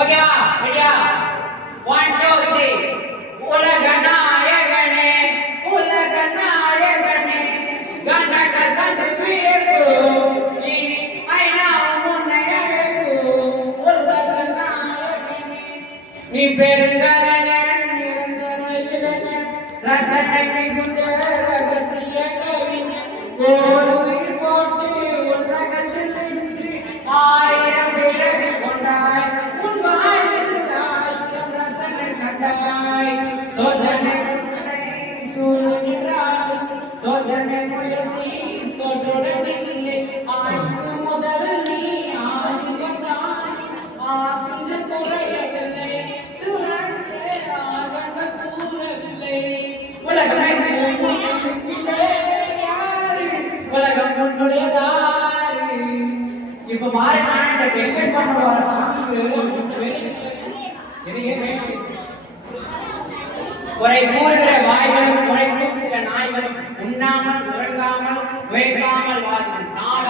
ஓகேவா? ரெடியா? 1 2 3. உலகநாயகனே உலகநாயகனே கண்டக கண்டு விழகு இனி ஐநா முன்னையகு உலகநாயகனே நீ பெருங்கரன் நிரந்தர இளைஞன் ரசனை மிகுந்த ரகசிய கவிஞன் ஓர் உயிர் போட்டு உலகத்தில் நின்று 1000 பிறவி கொண்டாய் உன் வாழ்வில் 1000 ரசனை கண்டாய் சோதனை சூழ்நிலை சோதனை முயற்சி சொடொடவில்லை ஆயுசு முதல் நீ ஆதி வந்தாய் ஆக்சிஜன் குறையவில்லை சுழற்று ஆகங்க கூறவில்லை உலகம் உலகம் உன்னுடையதாரு. இப்ப மாறி நான் இந்த டெலிகேட் பண்ண வர சாமி குறை கூறுகிற வாய்களும் குறைக்கும் சில நாய்களும் உண்ணாமல் உறங்காமல் உழைக்காமல் வாழும் நாடு